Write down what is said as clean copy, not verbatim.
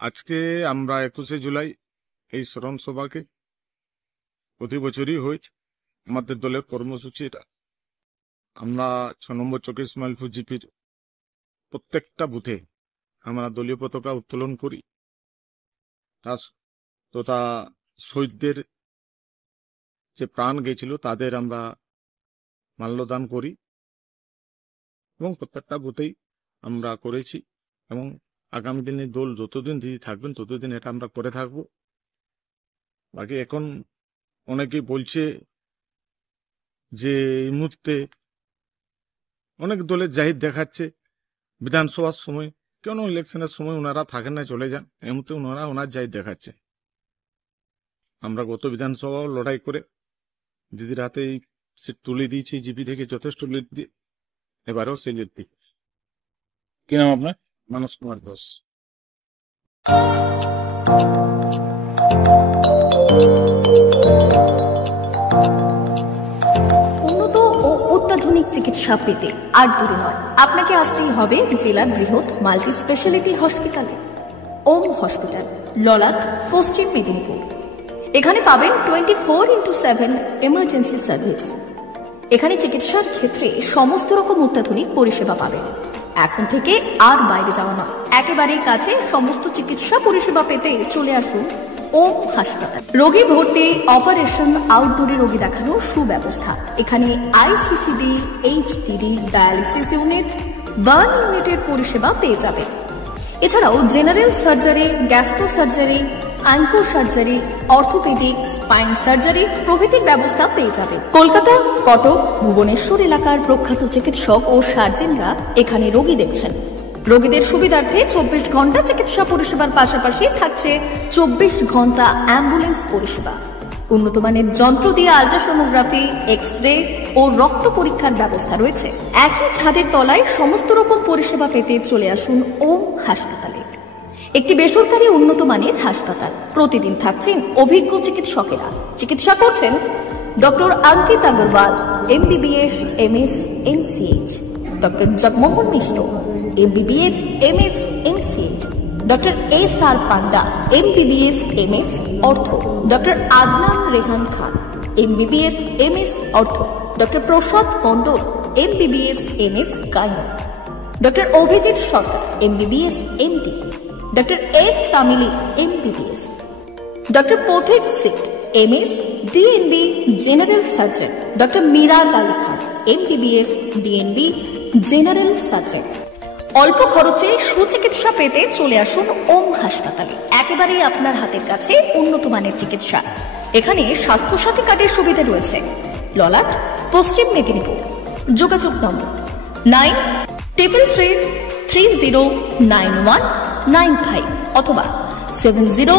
আজকে আমরা 21শে জুলাই এই স্মরণ সভাকে প্রতি বছরই হয় আমাদের দলের কর্মসূচি এটা। আমরা 6 নম্বর চকে ইসমাইলপুর জিপির প্রত্যেকটা বুথে আমরা দলীয় পতাকা উত্তোলন করি, তথা শহীদদের যে প্রাণ গেছিল তাদের আমরা মাল্যদান করি এবং প্রত্যেকটা বুথেই আমরা করেছি এবং আগামী দিনে দল যতদিন দিদি থাকবেন ততদিন এটা আমরা করে থাকবো। বাকি এখন অনেকেই বলছে যে এই মুহূর্তে অনেক দলের জাহির দেখাচ্ছে বিধানসভার সময়, কেন ইলেকশনের সময় ওনারা থাকেন না, চলে যান। এই মুহূর্তে ওনার জাহির দেখাচ্ছে। আমরা গত বিধানসভাও লড়াই করে দিদির হাতে এই সিট তুলে দিয়েছি জিপি থেকে যথেষ্ট লিড দিয়ে, এবারেও সেই লিড দিই। কি নাম আপনার? মানস কুমার ঘোষ। উন্নত ও অত্যাধুনিক চিকিৎসা পেতে আর দূরে নয়, আপনাকে আসতেই হবে জেলার বৃহৎ মাল্টি স্পেশালিটি হসপিটালে। ওম হসপিটাল, ললাট, পশ্চিম মেদিনীপুর। এখানে পাবেন 24x7 এমার্জেন্সি সার্ভিস। এখানে চিকিৎসার ক্ষেত্রে সমস্ত রকম অত্যাধুনিক পরিষেবা পাবেন। এখন থেকে আর বাইরে যাওয়া নয়, একেবারেই কাছে সমস্ত চিকিৎসা পরিষেবা পেতে চলে আসুন ওম হাসপাতাল। রোগী ভর্তি, অপারেশন, আউটডোরে রোগী দেখানোর সুব্যবস্থা। এখানে ICCD, HDD, dialysis unit, burn ইউনিটের পরিষেবা পেয়ে যাবে। এছাড়াও general surgery, gastro surgery, onco surgery, orthopaedic, spine surgery প্রভৃতির ব্যবস্থা পেয়ে যাবে। কলকাতা, কটক, ভুবনেশ্বর এলাকার প্রখ্যাত চিকিৎসক ও সার্জেনরা এখানে রোগী দেখছেন। রোগীদের সুবিধার্থে 24 ঘন্টা চিকিৎসা পরিষেবার পাশাপাশি থাকছে 24 ঘন্টা অ্যাম্বুলেন্স পরিষেবা। উন্নত মানের যন্ত্র দিয়ে আল্ট্রাসোনোগ্রাফি, এক্স-রে ও রক্ত পরীক্ষার ব্যবস্থা রয়েছে। একই ছাদের তলায় সমস্ত রকম পরিষেবা পেতে চলে আসুন ওম হাসপাতালে। একটি বেসরকারি উন্নত মানের হাসপাতাল। প্রতিদিন থাকছেন অভিজ্ঞ চিকিৎসকেরা। চিকিৎসা করছেন doctor Ankit Agarwal, MBBS, MS, MCH, doctor Jagmohan Mishra, MBBS, MS, MCH, doctor SR Panda, MBBS, MS, ortho, doctor Adnan Rehan Khan, MBBS, MS, ortho, doctor Prasad Mondal, MBBS, MS, gynae, doctor Abhijit Sarkar, MBBS, MD, doctor S তামিলি, MBBS, ডক্টর পথিক সিট, MS, DNB, general surgeon, doctor Miraj Ali Khan, MBBS, DNB, general surgeon. অল্প খরচে সুচিকিৎসা পেতে চলে আসুন ওম হাসপাতালে। একেবারেই আপনার হাতের কাছে উন্নত মানের চিকিৎসা। এখানে স্বাস্থ্যসাথী কার্ডের সুবিধা রয়েছে। ললাট, পশ্চিম মেদিনীপুর। যোগাযোগ নম্বর 9333309195 অথবা 70